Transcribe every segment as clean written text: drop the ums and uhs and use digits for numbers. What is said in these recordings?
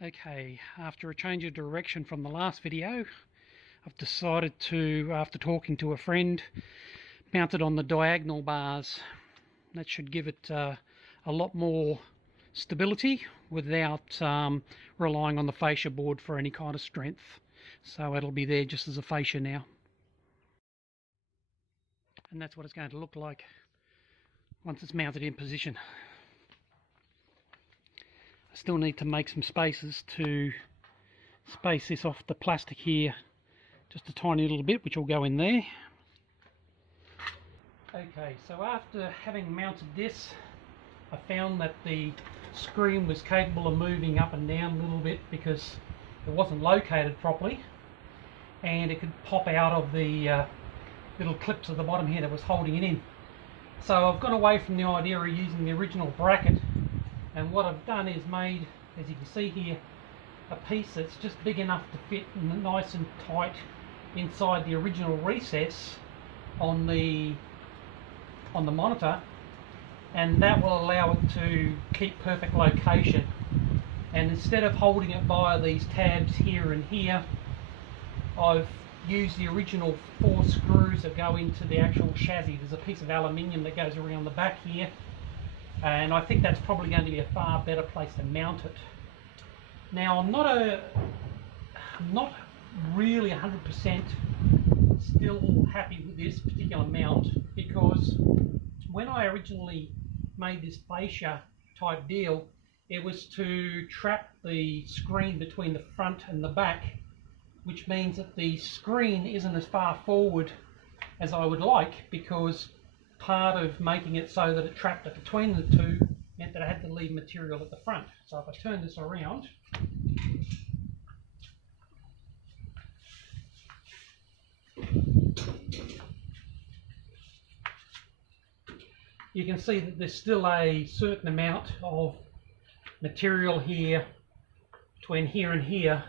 Okay, after a change of direction from the last video, I've decided to, after talking to a friend, mount it on the diagonal bars. That should give it a lot more stability without relying on the fascia board for any kind of strength. So it'll be there just as a fascia now. And that's what it's going to look like once it's mounted in position. I still need to make some spaces to space this off the plastic here just a tiny little bit, which will go in there. Okay, so after having mounted this, I found that the screen was capable of moving up and down a little bit because it wasn't located properly, and it could pop out of the little clips at the bottom here that was holding it in. So I've gone away from the idea of using the original bracket, and what I've done is made, as you can see here, a piece that's just big enough to fit nice and tight inside the original recess on the monitor, and that will allow it to keep perfect location. And instead of holding it via these tabs here and here, I've used the original 4 screws that go into the actual chassis. There's a piece of aluminium that goes around the back here, and I think that's probably going to be a far better place to mount it. Now I'm not really 100% still happy with this particular mount, because when I originally made this fascia type deal, it was to trap the screen between the front and the back, which means that the screen isn't as far forward as I would like, because part of making it so that it trapped it between the two meant that I had to leave material at the front. So if I turn this around, you can see that there's still a certain amount of material here between here and here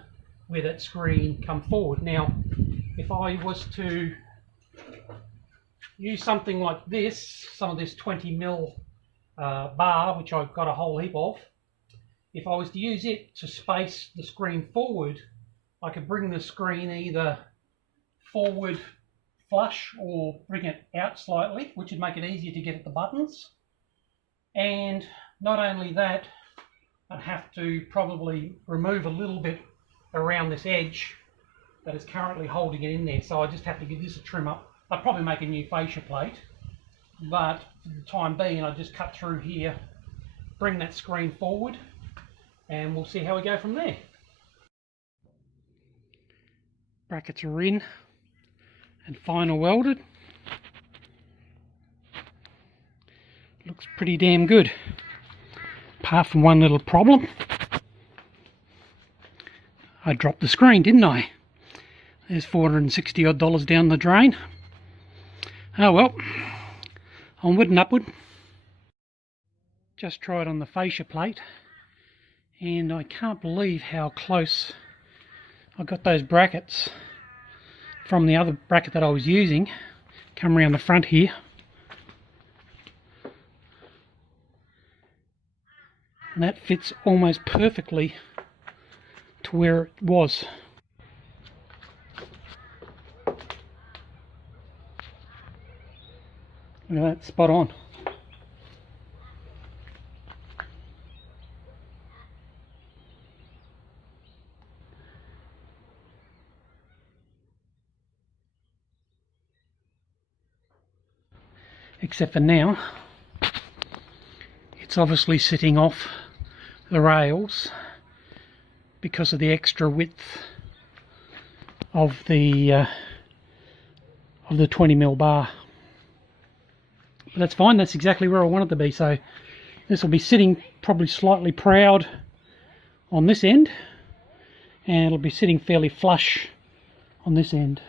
where that screen come forward. Now if I was to use something like this, some of this 20mm bar, which I've got a whole heap of, if I was to use it to space the screen forward, I could bring the screen either forward flush or bring it out slightly, which would make it easier to get at the buttons. And not only that, I'd have to probably remove a little bit around this edge that is currently holding it in there, so I just have to give this a trim up. I'd probably make a new fascia plate, but for the time being I just cut through here, bring that screen forward, and we'll see how we go from there. Brackets are in and final welded. Looks pretty damn good, apart from one little problem. I dropped the screen, didn't I? There's $460 odd down the drain. Oh well, onward and upward. Just tried on the fascia plate, and I can't believe how close I got those brackets from the other bracket that I was using. Come around the front here, and that fits almost perfectly to where it was. Look at that, spot on. Except for now, it's obviously sitting off the rails because of the extra width of the 20mm bar. But that's fine, that's exactly where I want it to be. So this will be sitting probably slightly proud on this end, and it'll be sitting fairly flush on this end.